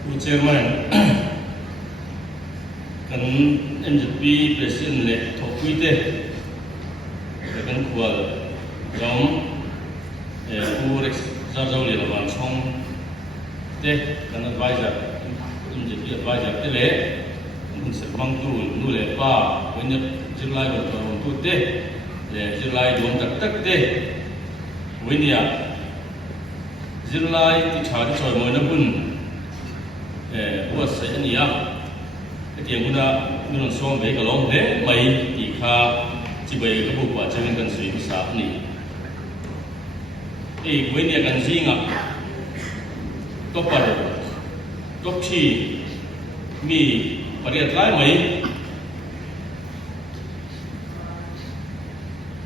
Chairman, kan MJP President le Thokuite, kan kual jom, Rex Zarjau le lawan song, kan advisor, MJP advisor le, sebang tu nule pa, banyak Julai bertahun tu le Julai dua tak winia, Julai dicari soal mana pun. Buat saya ni ya, ketika muda minum suam baik kalau mai ika cibai kebu buat jangan kan sui besar ni. Gue ni akan singa, topar, topsi, mi pada try mai,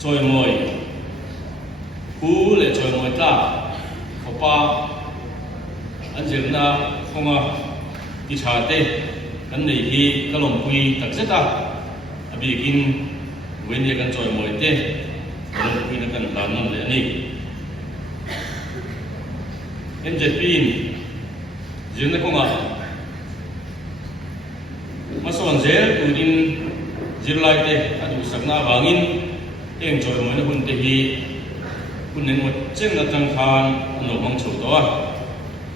coy moi, le coy moi ta, kopa, anjir na, konga. Di chate kan nei hi kalom pui tak zeta abi kin wen ye kan choi moi te kalom pui na kan lam le ani MJP jin na konga mason zer tu din jirlai te adu sakna bangin eng choi moi na hun te hi kun nen mo chen na tang khan no mong chu to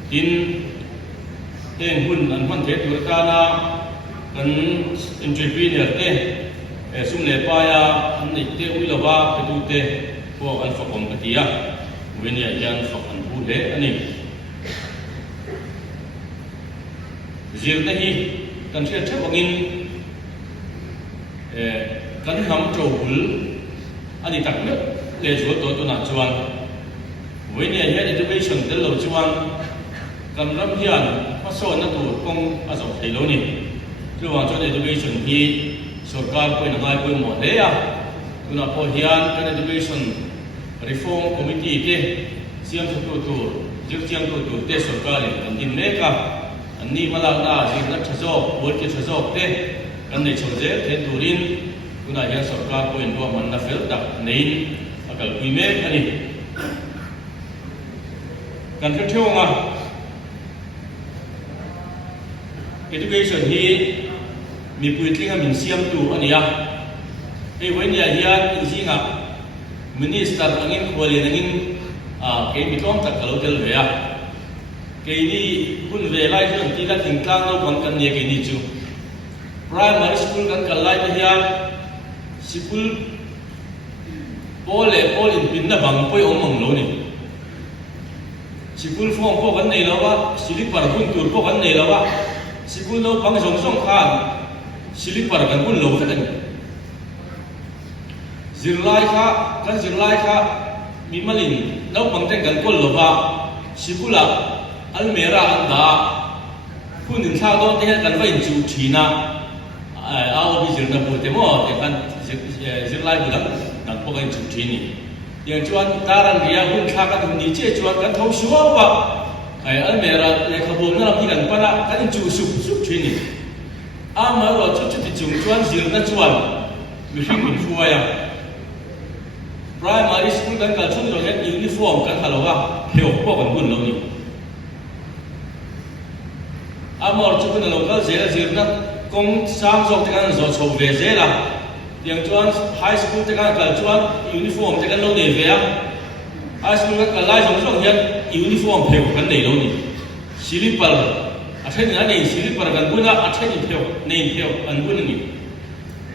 in hun an man the tu ta na kan MJP ne te sum le pa ya an ni te ui lo ba tu te ko an fa kom patia wen ya yan fa an bu le ani zir te hi kan thia the bangin kan nam cho hul ani tak le jo to na chuan wen ya education del lo chuan kan ram hian so na tu kong azok thelo ni chuang chuan education hi sarkar poi na ngai poi mo le ya tuna po hian kan education reform committee te siam tu jirtiang tu te sarkar an din me ka an ni mala na ji na thazo bol ke thazo te kan nei choje te turin tuna hian sarkar poi ndo man na fel tak nei akal pui me ani kan thewanga education hi mi puitlinga min siam tu ania wen ya hian insinga minister angin khole angin ke mi tom tak kalo tel ve ya ke ni hun ve lai thon ti la thingtlang lo kon kan ye ke ni chu primary school kan kal lai te hian school all in pin na bang poi ong mong lo ni school form ko kan nei lo wa silipar hun tur ko kan nei lo wa Sikul lo pang song khan silipar kan pun lo kan zirlai kha mi malin lo pang teng kan kol lo ba sikula almera anda kunin tha do te kan vai chu thina a bi zirna bu te mo te kan zirlai bu dan po kan chu thini yang chuan taran ria hun kha kan ni che chuan kan thau shuwa ba almera le khabum na pi kan pana kan chu sup thini ama ro chu ti chung chuan zir na chuan mi hring min fuwa ya primary school kan ka chun ro net uniform kan halowa pheo ko kan bun lo ni ama ro chu kan lo ka zir na kong sam jok te kan zo chho ve zela yang chuan high school te kan ka chuan uniform te kan lo ne ve ya high school kan lai jong hian uniform pheo kan nei lo ni silipar atheni na nei silipar kan buna atheni pheo nei pheo an bun ni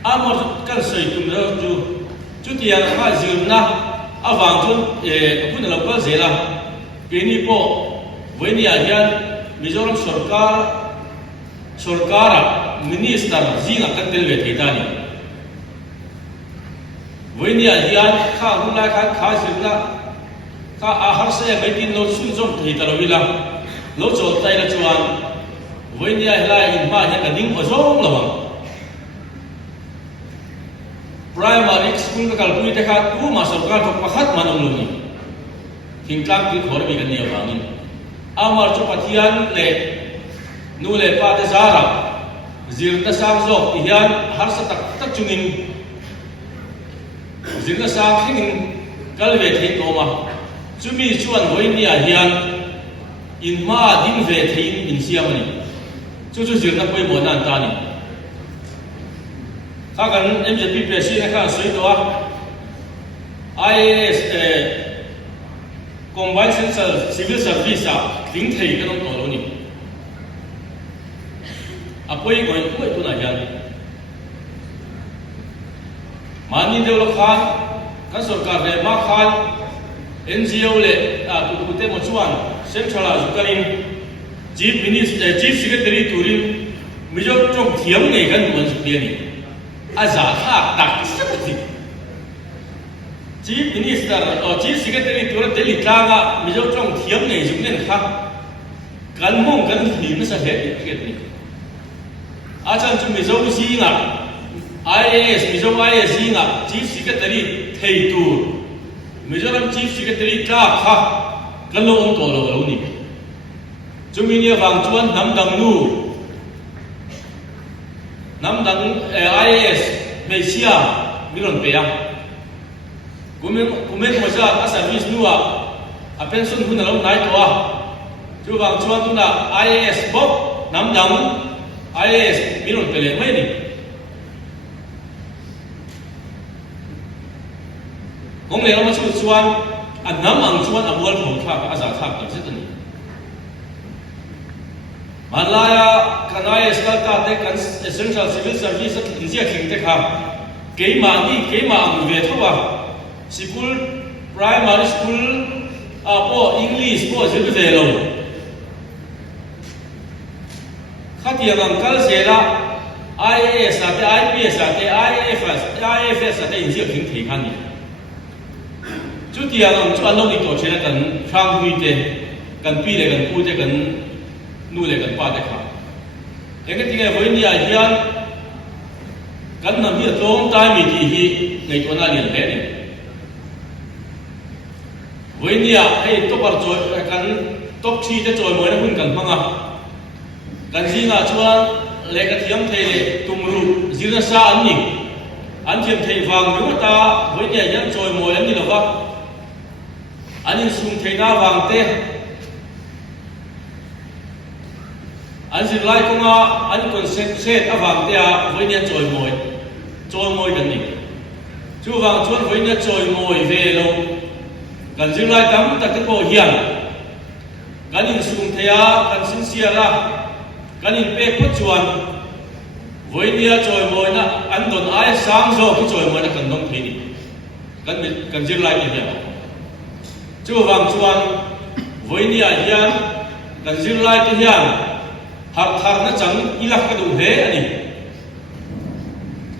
amor kan sei tum ro chu tiang ha zirna awang chun bun lo ka zela peni po wenia hian mizoram sarkara minister zinga kan tel ve thitani wenia hian kha hunla kha zirna ka ahar se bekin lo sun jom thei tarawila lo chol tai la chuan voinia helai in ma ya kading ozom lawang primary school ka kalpui te kha tu ma sarkar ko pakhat manong lo ni thingtlang ti khor bi kan ni awangin amar chu pathian le nu le pa te zara zir ta sang zo hian har sa tak chungin zir na sang khingin kalve thei to ma chumi chuan voinia hian in ma din ve thein in siam ani chu zir na poi mo nan ta ni kha kan MJP president kha soi to IAS combined civil service ding thei ka dong to lo ni apoi goi tu tu na hian mani deulo khan kan sarkar le ma khan NGO le tu te mo chuan central azukarin chief secretary turin mijo chok thiam nei kan mon su ni aza kha tak sakati chief minister or chief secretary tur delhi tanga mijo chok thiam nei jung nen kha kan mong kan hi na sa he ke ni achan chu mijo si nga IAS mijo IAS nga chief secretary thei tur Mizoram Chief Secretary ka kha kalo on to lo ni chumi ni wang chuan namdang IAS Malaysia milon pe ya kumen mo sa service nuwa a pension hun lo nai to chu wang chuan tu na IAS bob namdang IAS milon pe le mai ni kung leo ma chuan an nam ang chuan a bol thong thak a za thak ta zet ni malaya kanai skalta te kan essential civil service in sia thing te kha keima ang ve thowa school primary school po english po zet ve lo khatiang ang kal sela IAS ate IPS ate IFS ate in sia thing thei khan ni chút tiền ông cho anh lâu đi tổ chức là cần trang huy thế cần pi để cần phu thế cần nuôi để cần pa thế khác cái tiếng này với nhà hiền cần nằm hier trốn tai mi thì hi ngày tuần này liền thế này với nhà hay top vào rồi cần top chi thế rồi mới nó cũng cần mang à cần gì là cho lấy cái thiam thế để tung ru gì là sa anh thiam thế vàng nếu ta với nhà hiền rồi mới anh đi đâu vậy anh sung thế na vàng te anh xin lại cũng anh còn set vàng te với nhà trôi mồi gần nhỉ chú vàng chuột với nhà trôi mồi về lâu gần xin lại tắm ta cái bộ hiền gần nhìn sung thế gần xin xia ra gần nhìn pe quất chuan với nhà trôi mồi na anh đồn ai sáng rồi cái trôi mồi na cần đông thế nhỉ gần xin lại như thế chú vàng chuan với nhà hiền cần giữ lại cái hiền học thằng nó chẳng ý lạc cái đủ thế anh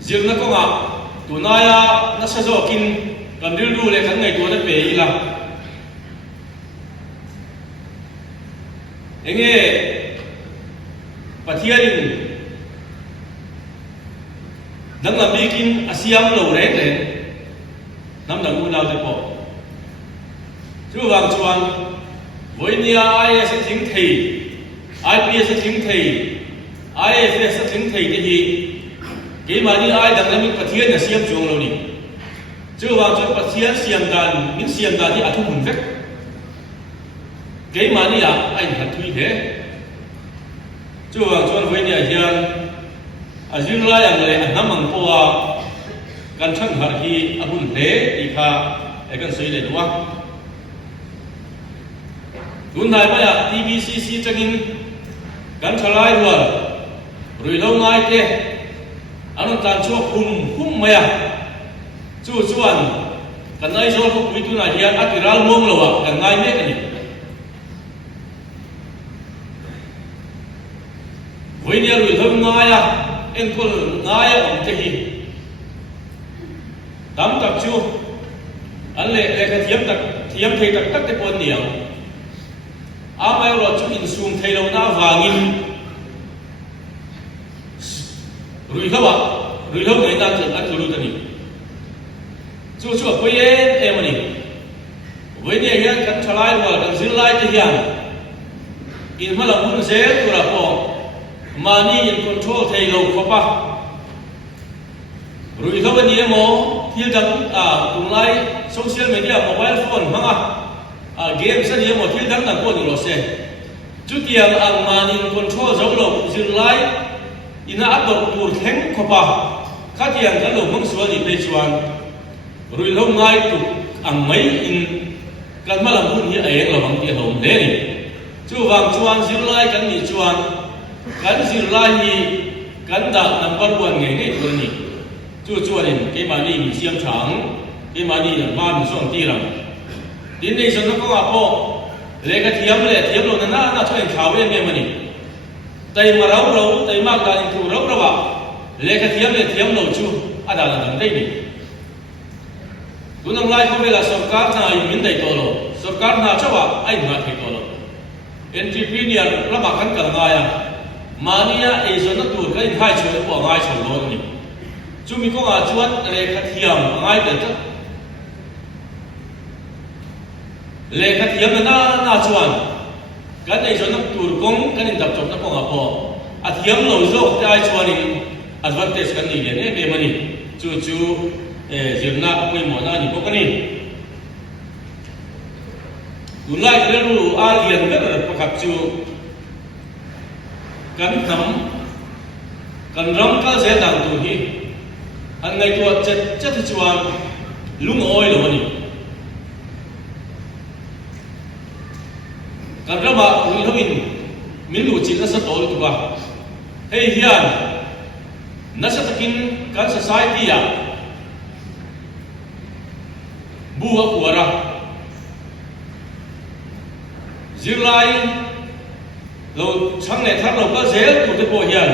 riêng nó có ngạ tụi nay nó sẽ do kinh cần đưa đu để khán ngày tụi nó về ý lạc anh nghe và thiên đang làm đi kinh Asiam lâu đấy đấy năm đầu mua nào thì bỏ chú vàng chuan với nhà IAS sẽ thính thầy IPS sẽ thính thầy IFS sẽ thính thầy cái gì cái mà đi ai đang làm những phát hiện là siam chuông lâu đi chú vàng chuan phát hiện những siam đàn đi ăn thùng vết cái mà đi anh hạt thui thế chú vàng chuan với nhà hiền giữ lại anh lại anh nắm bằng poกันช่างหาที่อบุญเทอีกาไอ้กันสวยเลยด้วยดุนไทยมาจาก TBCC จังอินกันทลายหัวรุ่ยลงง่ายเต้อันนั้นการชั่วคุ้มมาอย่างจู่ชวนกันนายโจพวกวิทุนาเฮียอัติรัลมงเลวะกันง่ายไม่กันนี่วันนี้รุ่ยลงง่ายเอ็นคนง่ายอันเที่ดำตักชูอันเละกันเทียมเทตักเตปนเหนียวอาไม่รอจุอินซูมเทโลน่าวางินรุยเขาไงนั่นจะอันจะรู้ตัวนี้จู่ไปเอ็มนี่วันนี้ยังกันทลายว่ากันซิลไลที่ยังอินมาละมุนเซลตัวละพอมานี่อินคอนโทรลเทโลเข้าปะรุยเขาวันนี้โมที่ดังตรงไลโซเชียลมีเดียโมบายโฟนมั้งเกมสัญญาโมที่ดังนั่งคนอยู่หรอเซ่ chút tiền ang manin control dấu lộc dừng lại ina áp độc tour thèm khopa khát tiền cái lộc mong xua đi về chuan rồi lâu ngay tụ ang mấy in kan malam pun hi ayeng lo bang ti hom le ni chu wang chuan dừng lại kan ni chuan kan dừng lại hi kan da number 1 nge nge tu ni chu chuan in ke mani ni siam chang ke mani na man song ti ram tin nei son ko apo le ka thiam lo na thoin khawe me mani tai ma rau tai ma ka in tu rau rawa le ka thiam lo chu ada la dang dei ni tunang lai ko vela sarkar na ai min dai to lo sarkar na chawa ai na thei to lo entrepreneur lama kan kal nga ya mania e zo na tur ka in hai chho ko ngai chho lo ni chu mi ko nga chuan le ka thiam ngai da ta le ka thiam na chuan kan e zo na tur kong kan in dap chok na ko nga po a thiam lo zo ta ai chuan in advantage kan ni ne me mani chu zirna apoi mo na ni ko kan ni dunlai relu alian ber pakap chu kan ram ka ze dang tu hi an ngai tu chat chuan lung oi lo ni kan rama ui hoin min lu chi na sa tol tu ba hei hian na sa takin kan society ya buwa kuara zirlai lo chang ne thar lo ka zel tu te po hian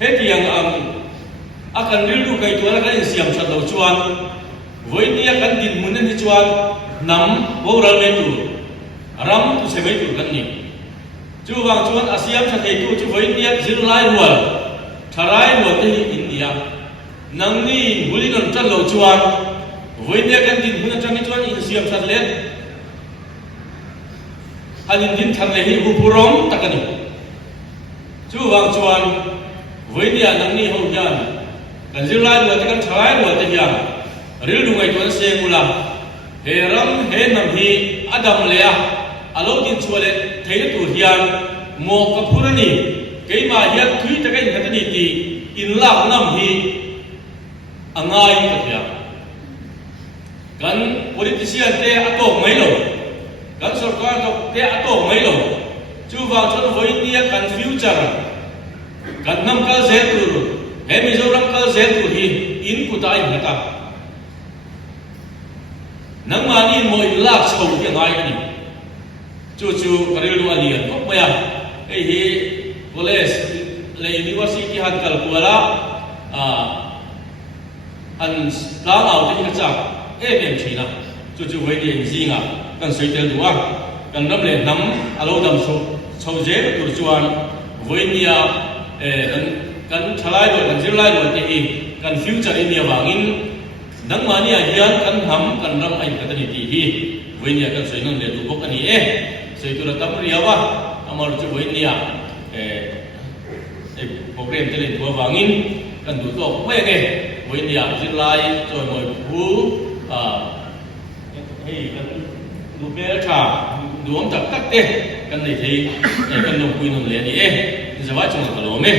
he tiang ang akan rilu kai tu la kan siam chat lo chuan voi nia kan din mun ni chuan nam bo ral me tu ram tu se mai tu kan ni chu wang chuan asiam chat thei tu chu voi nia zirlai rual tharai lo te india nang ni bulinon chat lo chuan voi nia kan din mun atang chuan in siam chat le anin din thang le hi hupurom takani chu wang chuan voi nia nang ni ho hian kan zirlai lo te kan tharai lo te hian ril lu ngai tuan se mula he ram he nam hi adam le a alo din chuale thei tu hian mo ka phurani keima hian thui ta kai hatani ti in lak nam hi angai ka thia kan politician te atok mai lo kan sarkar te atok mai lo chu wang chuan voi nia kan future kan nam ka ze tu he mizoram ka ze tu hi in ku ta in hata nang mani mo ilak chho ke ngai ni chu karelu alian kok maya ei hi college le university han kal kuala an tlang au te cha em china chu voi di zinga kan sei tel duwa kan ram le nam alo dam so je tur chuan voi nia kan thalai lo kan zirlai lo te hi kan future in nia wangin nang mani a hian kan ham kan ram ai ka tani ti hi voi nia kan sei non le du bok ani sei tur tam riawa amar chu voi nia program te le ko wangin kan du to me nge voi nia zirlai choi moi pu hei kan du be tha duom tak tak te kan nei thei kan no pui non le ni zawai chung ka lo me